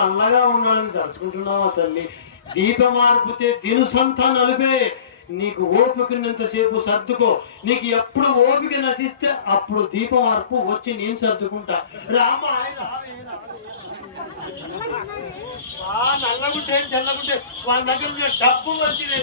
నల్లగా ఉండాలని తలుచుకుంటున్నావా తల్లి? దీపం ఆర్పితే దినుసంతా నలిపే. నీకు ఓపికన్నంతసేపు సర్దుకో. నీకు ఎప్పుడు ఓపిక నశిస్తే అప్పుడు దీపం ఆర్పు వచ్చి నేను సర్దుకుంటా. రామా నల్లగుంటే చల్లగుంటే వాళ్ళ దగ్గర ఉన్న డబ్బు వచ్చింది.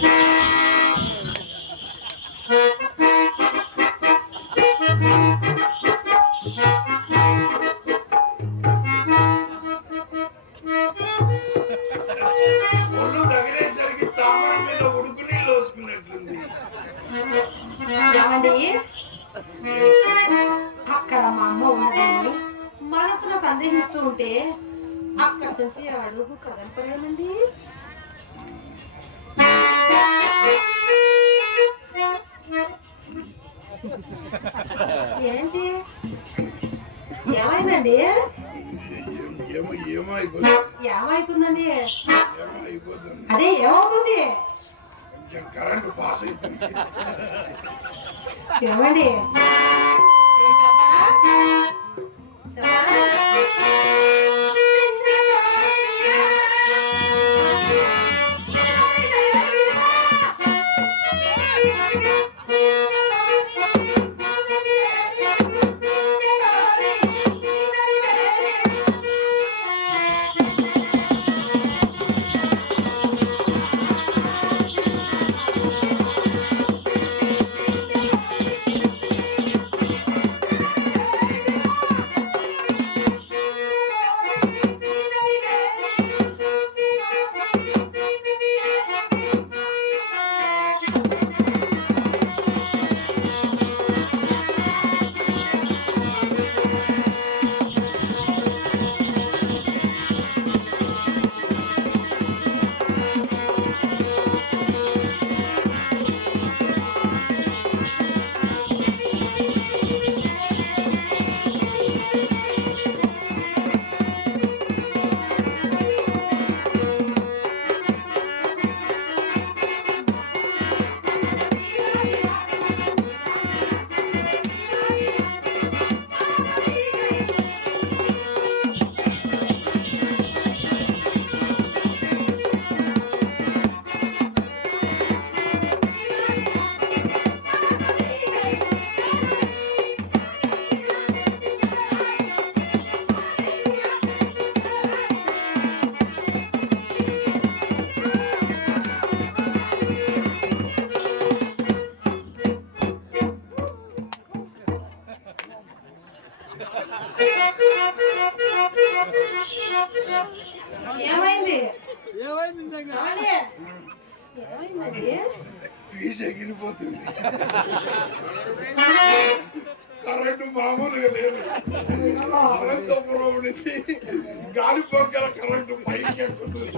ఒళ్ళు తగిలేసరికి తామర మీద ఉడుకు నీళ్ళు వస్తున్నట్లుంది. అక్కడ మా అమ్మ ఉన్నదని మనసులో సందేహిస్తూ ఉంటే అక్కడి నుంచి అడుగు కదలపడేమండి. ఏంటి ఏమైందండి? ఏమైతుందండి? అదే ఏమవుతుంది? కరెంటు పాస్ అవుతుంది. ఏమండి ఏమైంది? ఫీజు ఎగిరిపోతుంది. కరెంటు మామూలుగా లేదు. అనంతపురం నుంచి గాలి పొక్కల కరెంటు పైకి ఎక్కుతుంది.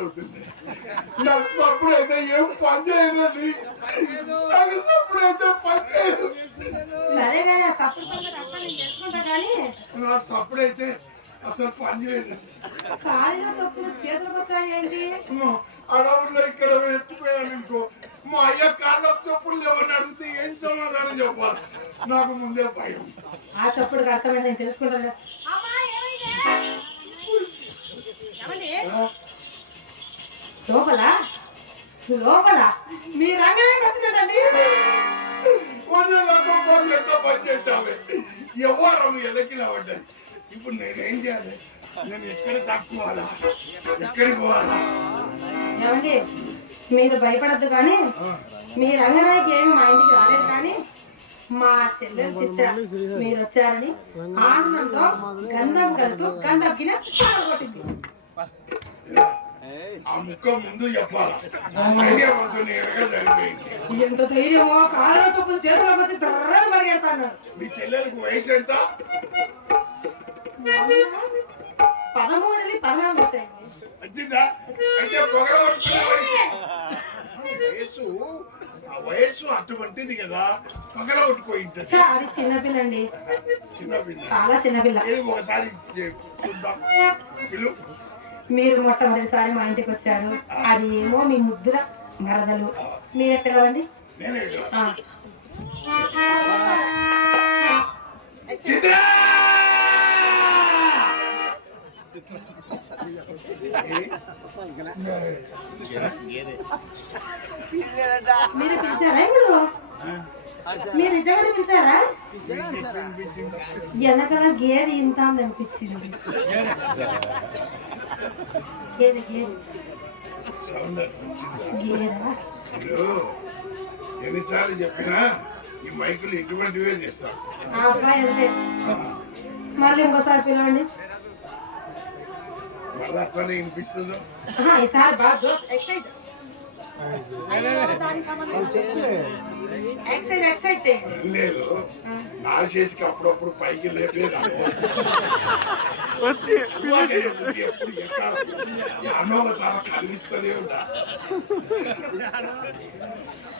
అవుతుంది. నాకు సప్పుడు అయితే ఏం పని చేయదండి. నాకు సప్పుడు అయితే పని చేయదు. సరే కదా చప్పుడు సంగతి అక్క నేను చేసుకుంటా కానీ నాకు సప్పుడు అయితే అసలు పని చేయదు. కాలిలో తప్పులు చేతులకు వచ్చాయి ఏంటి? అడవుల్లో ఇక్కడ ఎత్తిపోయాను ఇంకో మా అయ్య కాళ్ళకు చెప్పులు లేవని అడిగితే ఏం సమాధానం చెప్పాలి? నాకు ముందే భయం. ఆ చప్పుడు అర్థమైంది నేను తెలుసుకుంటాను. లోపల లోపల మీ రంగమే వచ్చిందండి. రోజులతో ఫోన్ ఎంత పని చేశామే ఎవరు ఎల్లకిలా పడ్డాయి. ఇప్పుడు నేనేం చేయాలి? నేను ఎక్కడ తక్కువాలా? ఎక్కడికి పోవాలా? ఏమండి మీరు భయపడద్దు కానీ మీ రంగనాయకి ఏమి మా ఇంటికి రాలేదు కానీ మా చెల్లెలు చిత్ర మీరు వచ్చారని ఆనందంతో గంధం కలుతూ గంధం గిన కొట్టింది. ఆ ముక్క ముందు చెప్పాలా? ధైర్యవంతుని ఎనక సరిపోయింది. ఎంత ధైర్యమో కాళ్ళ చొప్పులు చేతులకు వచ్చి దర్రని పరిగెడతాను. మీ చెల్లెలకు వయసు ఎంత? 13 14 వచ్చాయండి. వచ్చిందా? అయితే పొగలగొట్టుకునే వయసు. ఆ వయస్సు అటువంటిది కదా, పగలగొట్టుకోయి ఉంటుంది. అది చిన్నపిల్లండి, చిన్నపిల్ల, చాలా చిన్నపిల్ల. ఒకసారి చూద్దాం. పిలు. మీరు మొట్టమొదటిసారి మా ఇంటికి వచ్చారు. అది ఏమో మీ ముద్దుల మరదలు. మీరు ఎక్కడ అండి? నేనే మీరు పిలిచారా? మీరు నిజంగా పిలిచారా? వెనకాల గేదె ఇంత అనిపించింది. గేదె గేదె గేదా? ఎన్నిసార్లు చెప్పినా ఈ మైకులు ఎటువంటివే చేస్తాం. ఆ అబ్బాయి అంతే. మళ్ళీ ఇంకోసారి పిలవండి. మళ్ళీ అట్లనే వినిపిస్తుందో? ఈసారి బాగా జోష్ ఎక్సైట్ చేయండి. లేదు నా చేసికి అప్పుడప్పుడు పైకి లేపలేదు ఎప్పుడు ఎక్కడ కదిలిస్తూనే ఉంటా.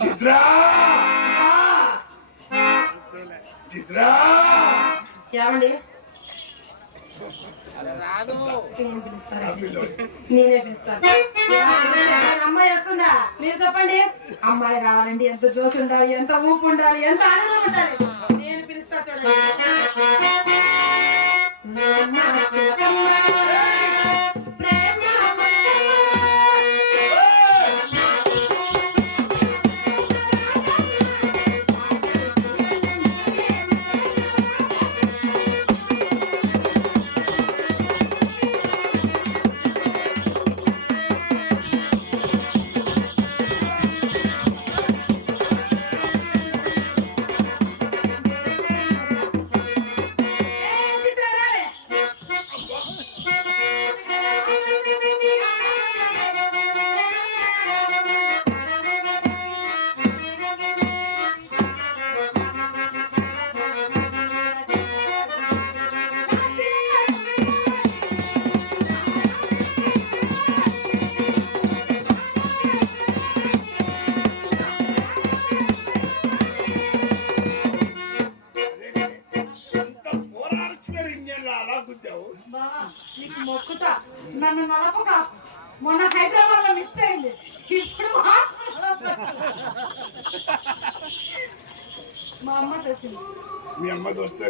చిత్రా చిత్రా ఏమండి నేనే పిలుస్తాను. అమ్మాయి వస్తుందా? మీరు చెప్పండి. అమ్మాయి రావాలండి, ఎంత జోష్ ఉండాలి, ఎంత ఊపు ఉండాలి, ఎంత ఆనందం ఉండాలి. నేను పిలుస్తా చూడండి. నీకు మొక్కుతా, నన్ను నడపక. మొన్న హైదరాబాద్ లో మిస్ అయింది, ఇప్పుడు మా అమ్మ తెచ్చింది. మీ అమ్మ దోస్తే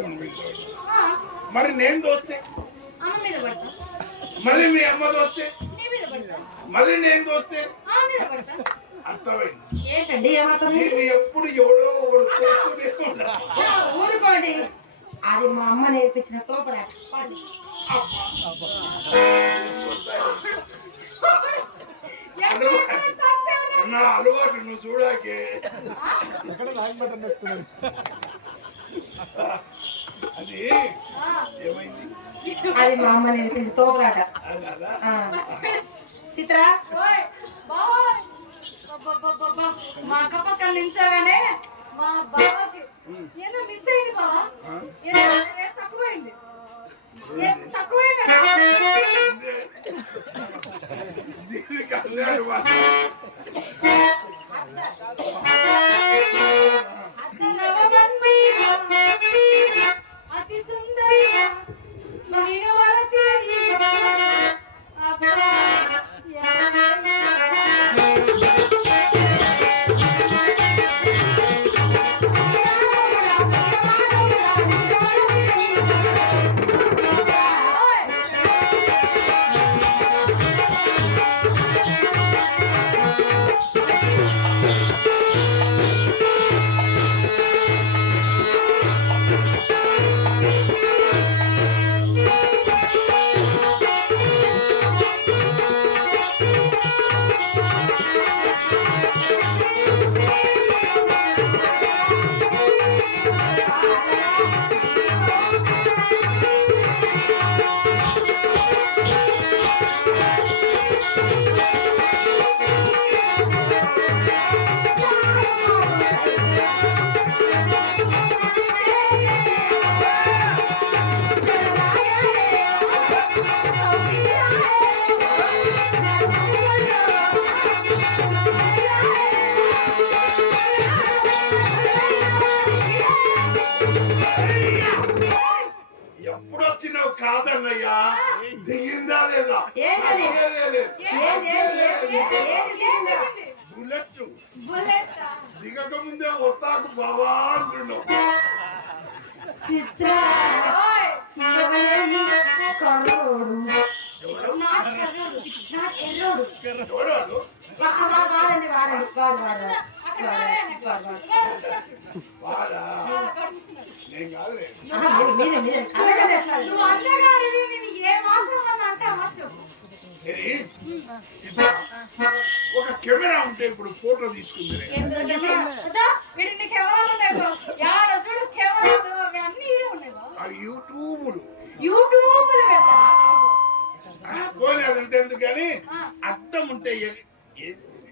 మరి నేను దోస్తే అమ్మ మీద పడతా, మళ్ళీ మీ అమ్మ దోస్తే నీ మీద పడతా, మళ్ళీ నేను దోస్తే మీద పడతా. అర్థమైంది ఏంటండి ఏమవుతుంది? ఎప్పుడు ఎవడో ఒకడు ఊరుకోండి, అది మా అమ్మ నేర్పించిన తోపరాట. అలవాటు నువ్వు చూడాకే. అది ఏమైంది? అది మా అమ్మ నేర్పించిన తోపరాట. చిత్ర మా అక్క పక్కన నిల్చోగానే మా బావకి ఏదో మిస్ అయింది. బావా తక్కువైంది, తక్కువైంది. కళ్యాణ్ అతి సుందర ఎప్పుడొచ్చినావు కాదన్నయ్యా దిగిందా లేదా ఏంటది? బుల్లెట్ దిగక ముందే వస్తాకు బాబా అంటున్నావు చిత్ర కర్రోడు ఎవడాడు వాడా నేను కాదులే ఏయ్, ఇట్లా ఒక కెమెరా ఉంటే ఇప్పుడు ఫోటో తీసుకుంది అవి యూట్యూబులు పోనీ అదంటే ఎందుకని అర్థం ఉంటే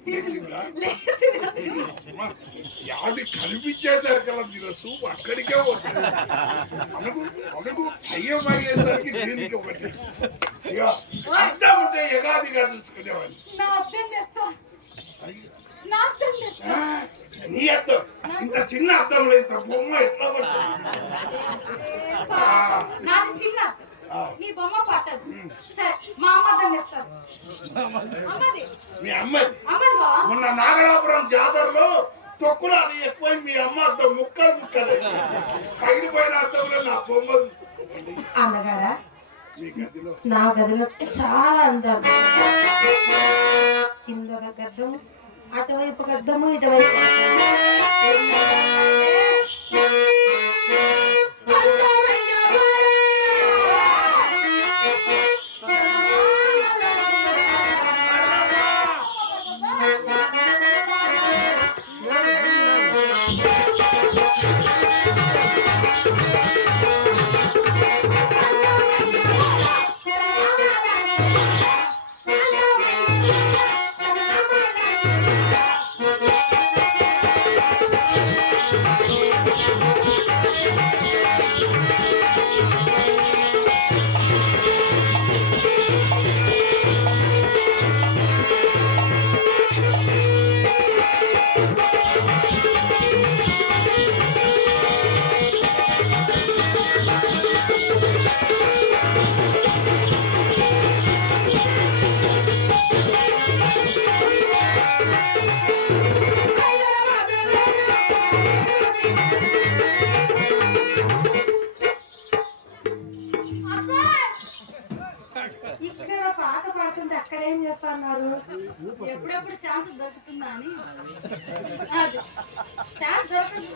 లేచిందా అది కనిపించేసరికల్లా దీని సూపు అక్కడికే పోతుంది మనకు అయ్యం అయ్యేసరికి దీనికి ఒకటి ఇక అర్థం ఉంటే ఎగాదిగా చూసుకునేవాడిని నీ అర్థం ఇంత చిన్న అర్థంలో ఇంత బొమ్మ ఎట్లా పడుతుంది చిన్న నీ బొమ్మ పట్టదు సరే మా అమ్మ అర్థం చేస్తారు మీ అమ్మది మొన్న నాగలాపురం జాతరలో తొక్కులు అది ఎక్కువ మీ అమ్మ అర్థం ముక్కలు పగిలిపోయిన అర్థంలో నా బొమ్మ అన్నగారా మీ గదిలో నా గదిలో చాలా అందం కింద ఒక గద్దము అటువైపు గద్దము ఇటువైపు ఇక్కడ పాట పాడుతుంటే అక్కడ ఏం చేస్తున్నారు ఎప్పుడెప్పుడు ఛాన్స్ దొరుకుతుందా అని ఛాన్స్ దొరుకుతుంది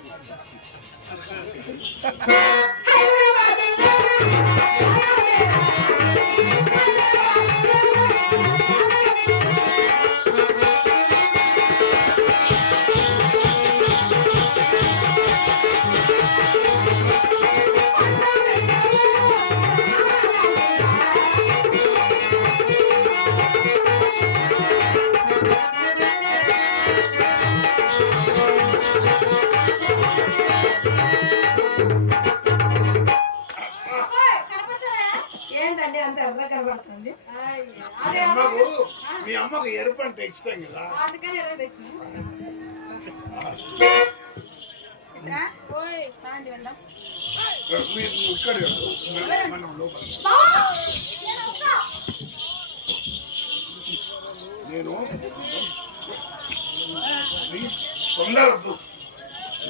మీ అమ్మకు ఎరుపు అంటే ఇష్టం కదా. అందుకని ఎర్ర తెచ్చిన చిత్ర ఓయ్ తాండి వెళ్దాం మీరు ఇక్కడ మనం లోపల నేను ప్లీజ్ తొందరద్దు.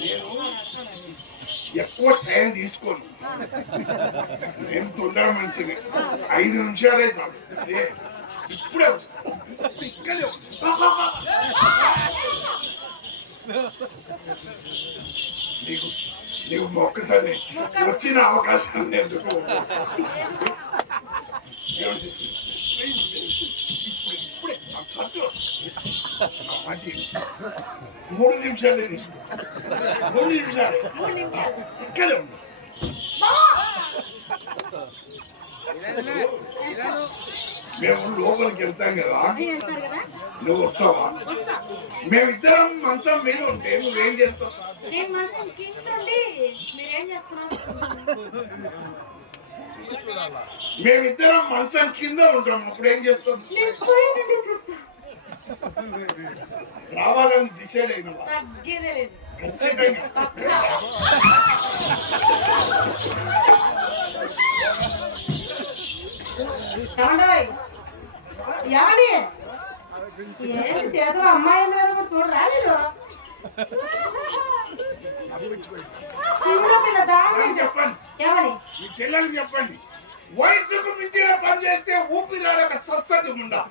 నేను ఎక్కువ టైం తీసుకోను. నేను తొందర మనిషిని. 5 నిమిషాలే చాలు. ఇప్పుడే వస్తా. ఇక్కడే నీకు మొక్కుతానే వచ్చిన అవకాశాన్ని ఎందుకు ఇప్పుడే చచ్చి వస్తుంది. 3 నిమిషాలే తీసుకో. 3 నిమిషాలు ఇక్కడే ఉంది. మేము లోపలికి వెళ్తాం కదా, నువ్వు వస్తావా? మేమిద్దరం మంచం మీద ఉంటే నువ్వేం చేస్తావు? మేమిద్దరం మంచం కింద ఉంటాం, అప్పుడు ఏం చేస్తాం? రావాలని డిసైడ్ అయినా ఖచ్చితంగా. ఏమండి ఏం చేతులు అమ్మాయి చూడరా మీరు? చెప్పండి, ఏమని మీ చెల్లెలు చెప్పండి. వయసుకు మించిన పని చేస్తే ఊపిరాడక సస్తది ఉండా.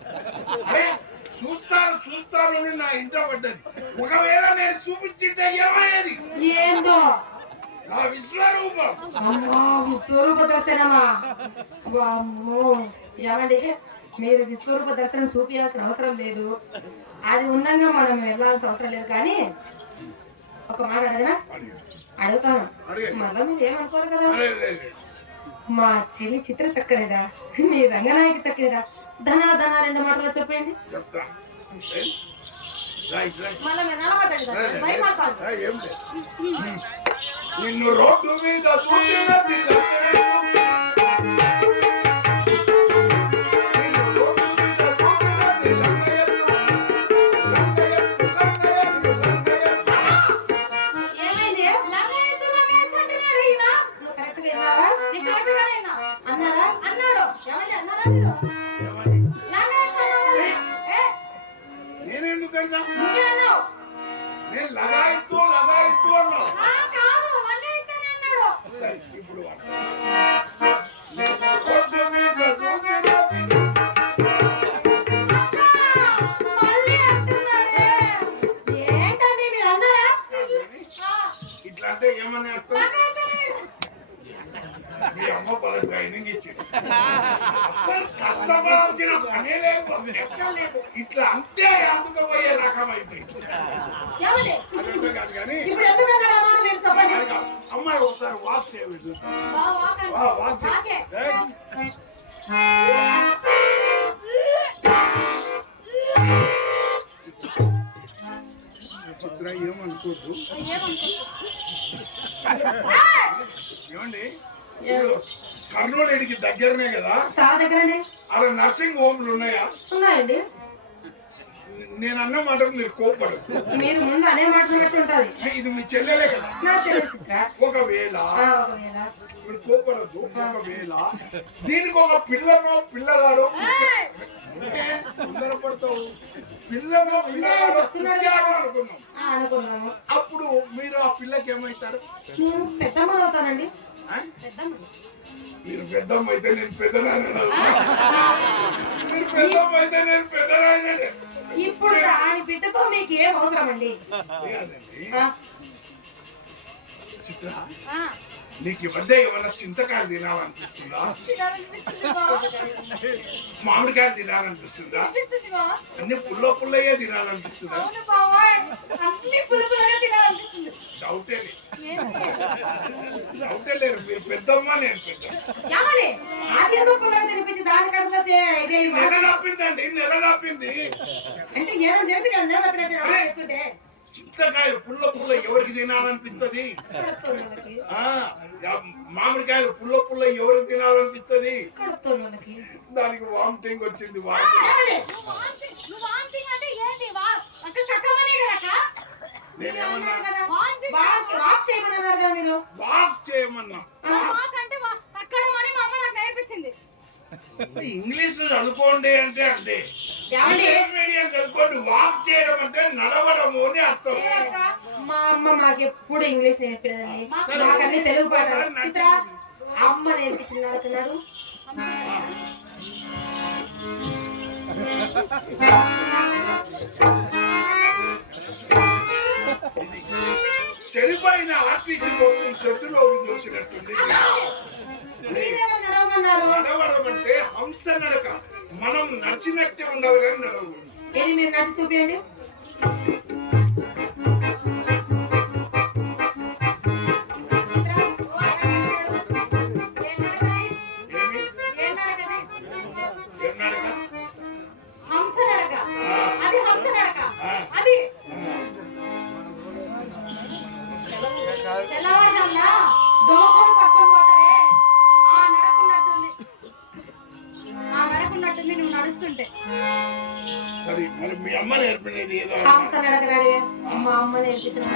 చూస్తాను నా ఇంట పడ్డది. ఒకవేళ నేను చూపించింటే ఏమయ్యేది? ఏందో నా విశ్వరూపం. విశ్వరూప దర్శనమా? ఏమండి మీరు విశ్వరూప దర్శనం చూపించాల్సిన అవసరం లేదు. అది ఉండగా మనం వెళ్ళాల్సిన అవసరం లేదు. కానీ ఒక మాట అడగనా? అడుగుతాను, మళ్ళీ మీరు ఏమనుకోరు కదా. మా చెల్లి చిత్ర చక్కరేదా, మీ రంగనాయకి చక్కరేదా? ధన 2 మాటలు చెప్పండి. నిన్ను రోడ్డు మీద నేనెందుకన్నా? నేను లగాయితూ అన్నా. ఇప్పుడు ఇట్లా అంటే ఏమన్నా అర్థం? మీ అమ్మ పల ట్రైనింగ్ ఇచ్చింది. అసలు కష్టపడాల్సిన పనే లేదు. ఇట్లా అంటే అందుకుపోయే రకం అయిపోయింది. కాదు కానీ అమ్మాయి ఒకసారి వాక్ చేయలేదు. వాక్ చిత్ర ఏమనుకోద్దు. ఏమండి ఇప్పుడు కర్నూలు ఇడికి దగ్గరనే కదా? చాలా దగ్గరండి. అలా నర్సింగ్ హోమ్లు ఉన్నాయా? ఉన్నాయండి. నేను అన్న మాటకు మీరు కోపడు. మీరు ముందు అదే మాట్లాడుతుంటారు. ఇది మీ చెల్లెలే కదా? నా చెల్లె చిత్ర. ఒకవేళ మీరు కోపడద్దు. ఒకవేళ దీనికి ఒక పిల్లనో పిల్లగాడో తొందరపడతావు. పిల్లనో పిల్లగాడో అనుకున్నాము. అప్పుడు మీరు ఆ పిల్లకి ఏమవుతారు? పెద్దమ్మ అవుతానండి. మీరు పెద్దమ్మ అయితే నేను పెద్దనాయన. మీరు పెద్దమ్మ అయితే నేను పెద్దనాయన. ఇప్పుడు దాని బిడ్డతో మీకు ఏం అవసరం అండి? చిత్ర, నీకు ఈ మధ్య ఏమన్నా చింతకాయలు తినాలనిపిస్తుందా? మామిడికాయలు తినాలనిపిస్తుందా? అన్ని పుల్లయ్యే తినాలనిపిస్తుందా? డౌటే లేదు. మీరు పెద్దమ్మ, నేను పెద్ద. నెల తప్పిందండి, నెల తప్పింది. అంటే ఏమైనా జరిపి నెల తప్పినట్టు. చింతకాయలు పుల్ల పుల్ల ఎవరికి తినాలనిపిస్తుంది? కడుపుతోళ్ళకి. మామిడికాయలు పుల్ల పుల్ల ఎవరికి తినాలనిపిస్తుంది? కడుపుతోళ్ళకి. దానికి వామిటింగ్ వచ్చింది. నేనేమన్నా వాక్ చేయమన్నారు కదా మీరు. వాక్ చేయమన్నా. నేర్పించింది ఇంగ్లీష్ చదువుకోండి అంటే అంతే. ఏమండి? మీడియం చదువుకోండి. వాక్ చేయడం అంటే నడవడము అని అర్థం. మా అమ్మ మాకు ఎప్పుడు ఇంగ్లీష్ నేర్పలేదండి. మాకన్నీ తెలుగు పాఠాలు. చిత్ర అమ్మ నేర్పించింది అనుకున్నాడు. చెడిపోయిన ఆర్టీసీ కోసం చెట్టులోకి దూసినట్టుంది. నడవడం అంటే హంస నడక. మనం నడిచినట్టే ఉండాలి కానీ నడవకూడదు. మీరు నడిచి చూపించండి. సరే మరి మీ అమ్మ నేర్పినది ఏదో. హంస నడక మా అమ్మ నేర్పించింది.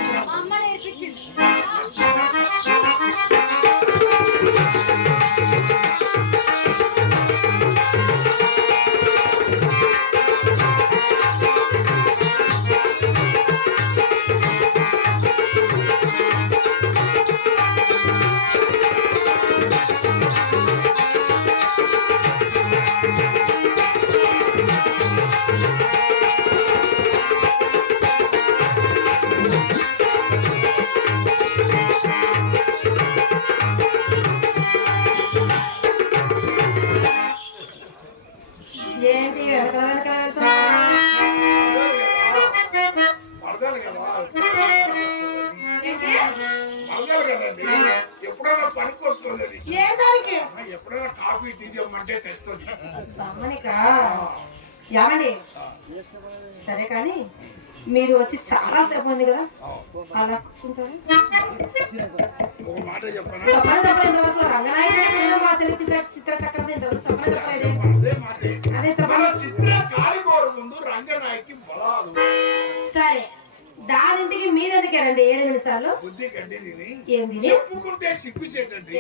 ఎప్పుడైనా పనికి వస్తుంది. ఎప్పుడైనా కాఫీ టీ ఇవ్వమంటే తెస్తుంది. ఏమండి? సరే కానీ మీరు వచ్చి చాలా సేపు ఉంది కదా, అలా కూర్చుంటారు. ఒక మాట చెప్పనా? సరే దానింటికి మీరెందుకేనండి 7 నిమిషాలు? బుద్ధి గడ్డి తిని ఏంది చెప్పుకుంటే సిగ్గుసేటండి.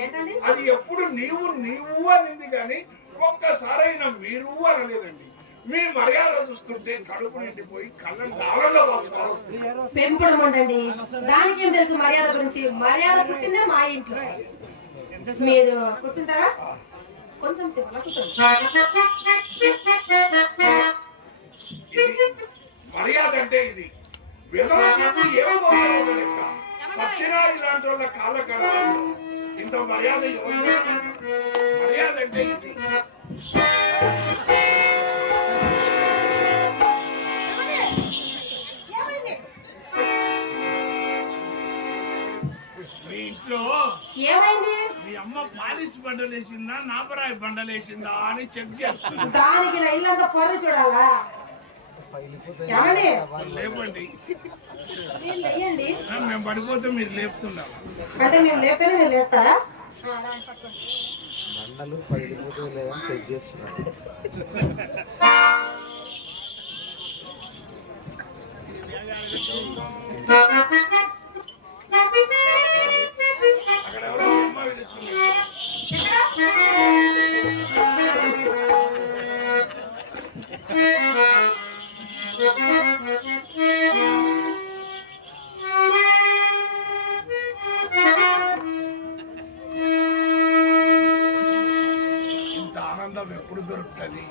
అది ఎప్పుడు నీవు అనింది కానీ ఒక్కసారైనా మీరు అనలేదండి. మీ మర్యాద చూస్తుంటే కడుపు నిండిపోయి కళ్ళని దారంలో పెంపుడు ఉండండి. దానికి ఏం తెలుసు మర్యాద గురించి? మర్యాద పుట్టిందే మా ఇంట్లో. మీరు కూర్చుంటారా? కొంచెం సేపు మర్యాద అంటే ఇది. విధవసేపు ఏమవుతారో లెక్క సత్యనారాయణ ఇలాంటి వాళ్ళ కాళ్ళ కడ ఇంత మర్యాద మర్యాద అంటే ఇది. మీ ఇంట్లో ఏమైంది? మీ అమ్మ పాలిష్ బండలేసిందా నాపరాయి బండలేసిందా అని చెక్ చేస్తుంది. దానికి ఇల్లంతా పొర్రు చూడాలా? లేపండి. లేయండి. మేము పడిపోతే మీరు లేపుతున్నారు. అంటే మేము లేపితేనే మీరు లేస్తారా? బండలు పగిలిపోతే లేదని చెక్ చేస్తున్నారు. అక్కడ ఎవరో అమ్మ పిలుస్తుంది. ఇంత ఆనందం ఎప్పుడు దొరుకుతుంది?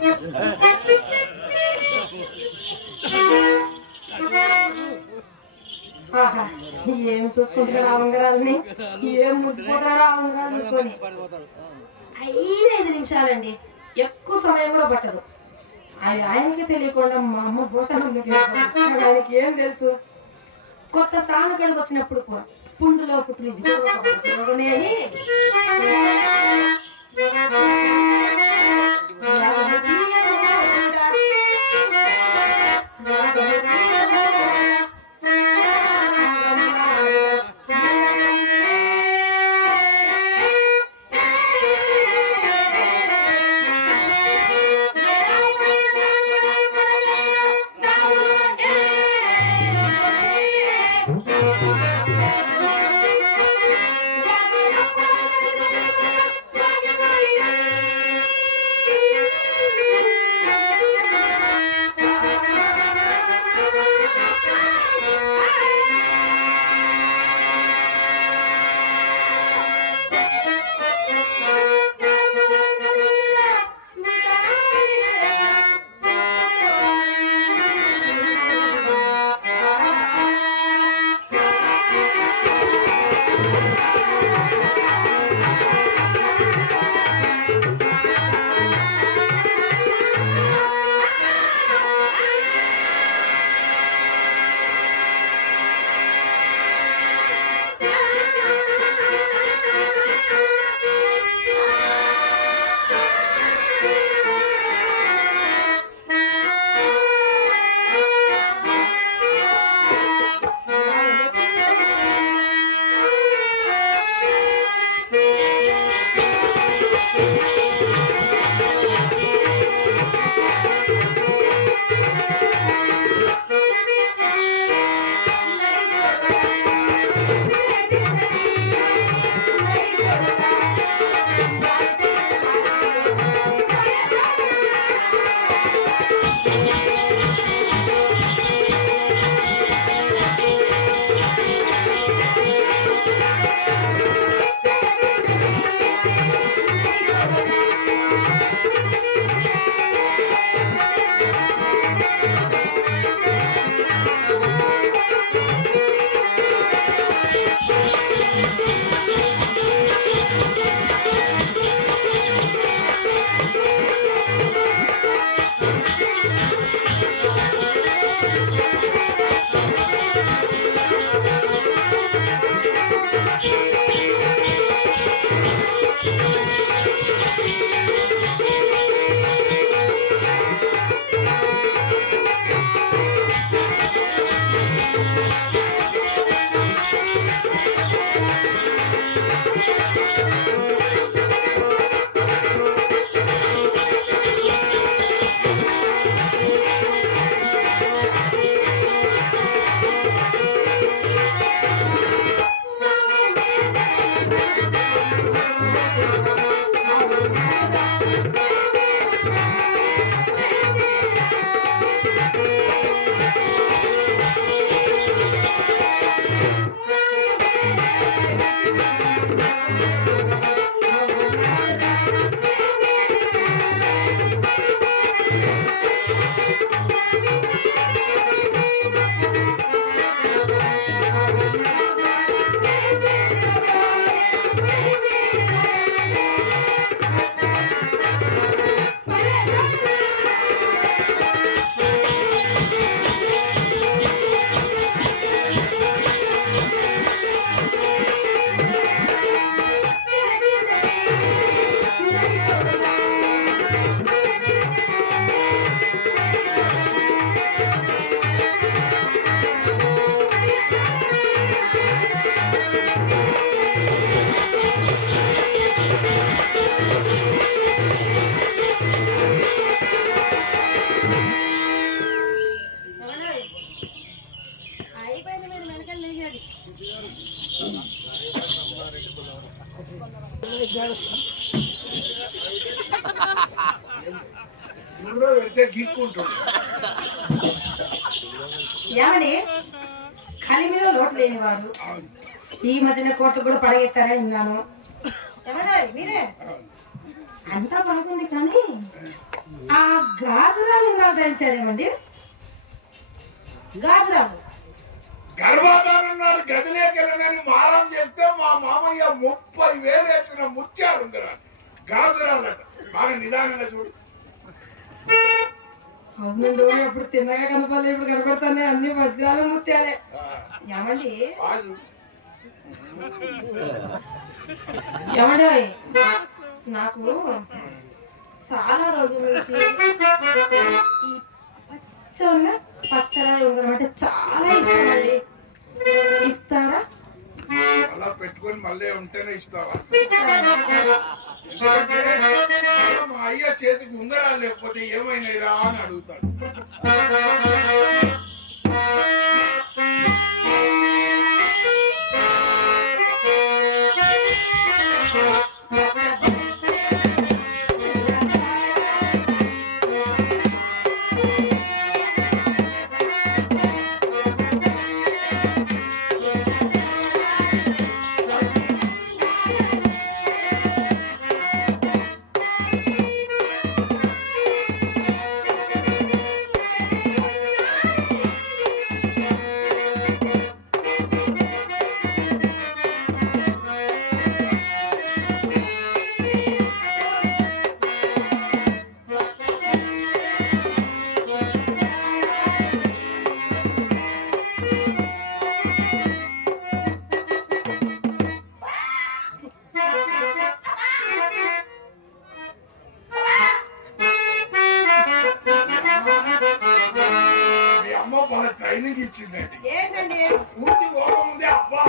ఏం చూసుకుంటున్నాడు ఆ ఉంగరాలని? ఏం ముసిపోతున్నాడు ఆ ఉంగరాలు చూసుకొని? 5 నిమిషాలండి, ఎక్కువ సమయం కూడా పట్టదు. అవి ఆయనకే తెలియకుండా మా అమ్మ భూషణంలోకి ఆయనకి ఏం తెలుసు? కొత్త స్థానం కడికి వచ్చినప్పుడు పుండులో పుట్టిన అని ఇందులో పెడితే గీక్కుంటుంది. ఏమండి కలిమిలో లోటు లేనివాడు ఈ మధ్యన కోట్లు కూడా పడగెత్తారని విన్నాను. ఎవరా మీరే? అంతా బాగుంది కానీ ఆ గాజురాలు ఇంకా ధరించారేమండి? గాజురాలు గర్భాధారం నాడు గదిలేకెళ్ళని మారం చేస్తే మా మామయ్య 30,000 వేసిన ముత్యాలు ఉందరా గాజురాలట. బాగా నిదానంగా చూడు. అవునండి, ఇప్పుడు తిన్నగా కనపడలే, ఇప్పుడు కనపడతానే అన్ని వజ్రాలు ముత్యాలే. ఏమండి ఏమండి నాకు చాలా రోజుల నుంచి ఈ పచ్చగా ఉంగరం అంటే చాలా ఇష్టం అండి. ఇస్తారా? అలా పెట్టుకొని మళ్ళీ ఉంటేనే ఇస్తావా? మా అయ్య చేతికి ఉంగరాలు లేకపోతే ఏమైనాయిరా అని అడుగుతాడు. ట్రైనింగ్ ఇచ్చిందండి. ఏంటండి పూర్తి పోకముందే అబ్బా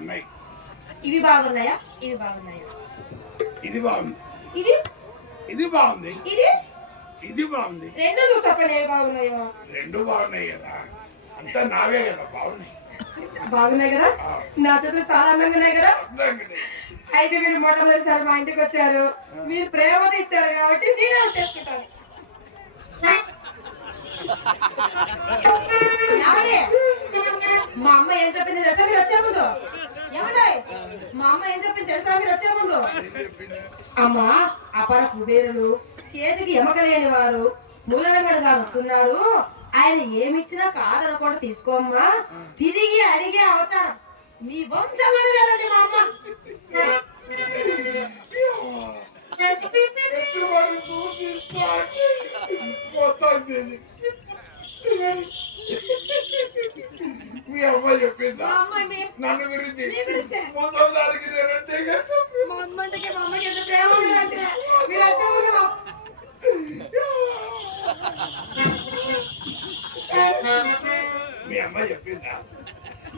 ఉన్నాయి. ఇవి బాగున్నాయా? ఇవి బాగున్నాయా? ఇది బాగుంది. ఇది ఇది బాగుంది. ఇది ఇది బాగుంది. రెండు చెప్పండి ఏ బాగున్నాయో. రెండు బాగున్నాయి కదా, అంతా నావే కదా. బాగున్నాయి. బాగున్నాయి కదా, నా చేతులు చాలా అందంగా ఉన్నాయి కదా. అయితే మీరు మొట్టమొదటిసారి మా ఇంటికి వచ్చారు, మీరు ప్రేమతో ఇచ్చారు కాబట్టి నేనే చేసుకుంటాను. మా అమ్మ ఏం చెప్పింది తెలుసా మీరు వచ్చే ముందు? ఏమండి మా అమ్మ ఏం చెప్పింది తెలుసా మీరు వచ్చే ముందు? అమ్మ అపర కుబేరులు, చేతికి ఎమకలేని వారు, మూలరంగడు గారు వస్తున్నారు, ఆయన ఏమిచ్చినా కాదనకుండా తీసుకోమ్మా, తిరిగి అడిగే అవసరం మీ వంశంలోనే లేదండి మా అమ్మ. మీ అమ్మ చెప్పిందా నన్ను గురించి? ముసలిదానికి నేనంటే మీ అమ్మ చెప్పిందా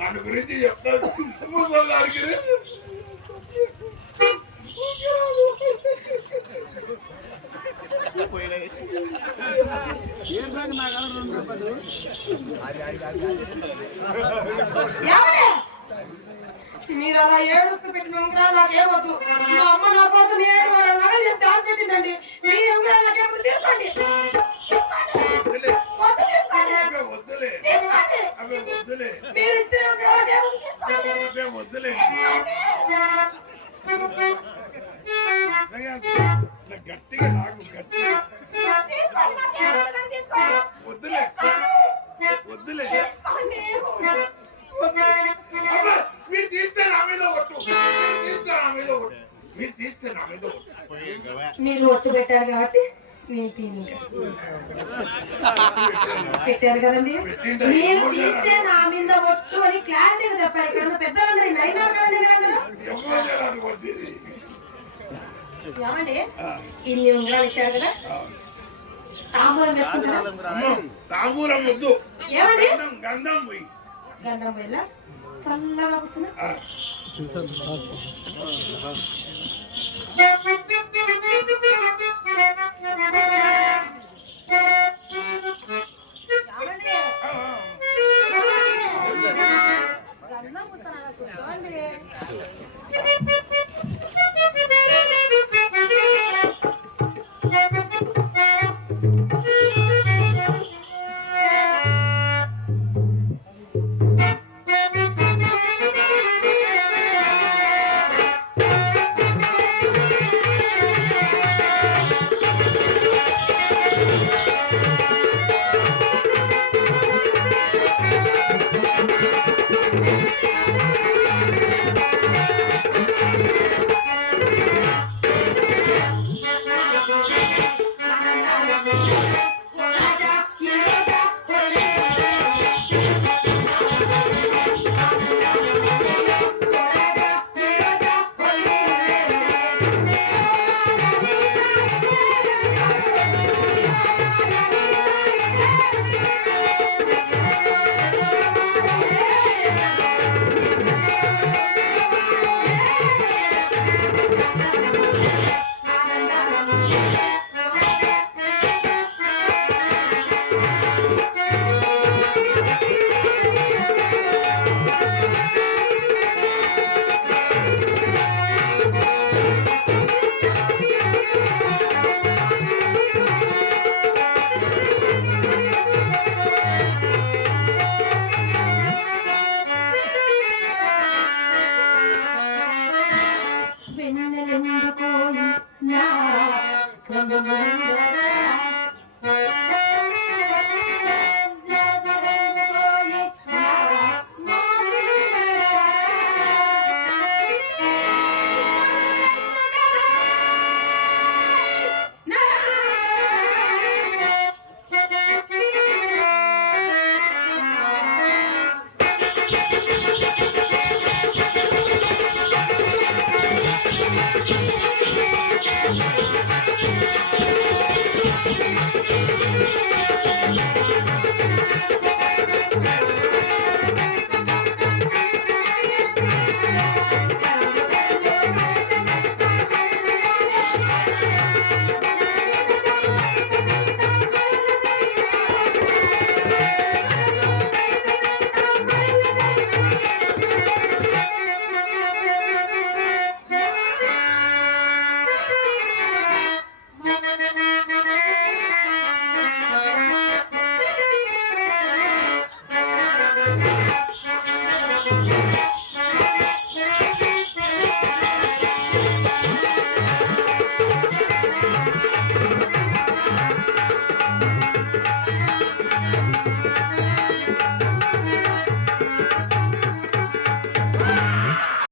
నన్ను గురించి? చెప్తాను ముసలిదానికి. మీరు అలా ఏడుస్తూ పెట్టిన ఉంగరాలు నాకేమొద్దు. మా అమ్మ నా కోసం 7 నగలు దాచి పెట్టిందండి. మీ ఉంగరాలు నాకేమొద్దు, తీసుకోండి. మీరు ఇచ్చిన ఉంగరాలు వద్దులే. గట్టిగా నాకు గట్టిగా వద్దులే వద్దులే. మీరు తీస్తే నా మీద ఒట్టు, తీస్తే నా మీద ఒట్టు. మీరు తీస్తే నా మీద మీరు ఒట్టు పెట్టారు కాబట్టి నేను తిని పెట్టారు కదండి. మీరు తీస్తే నా మీద ఒట్టు అని క్లారిటీగా చెప్పారు. ఇక్కడ పెద్దలందరూ అయినారు కదండి మీరందరూ. ఏమండి ఇన్ని ఉంగరాలు ఇచ్చారు కదా, తాంబూలం వేసుకుంటారా? తాంబూలం వద్దు, ఏమండి గంధం పోయి గంధం పోయిలా చల్లగా వస్తున్నా. గంధం వస్తున్నా కూర్చోండి.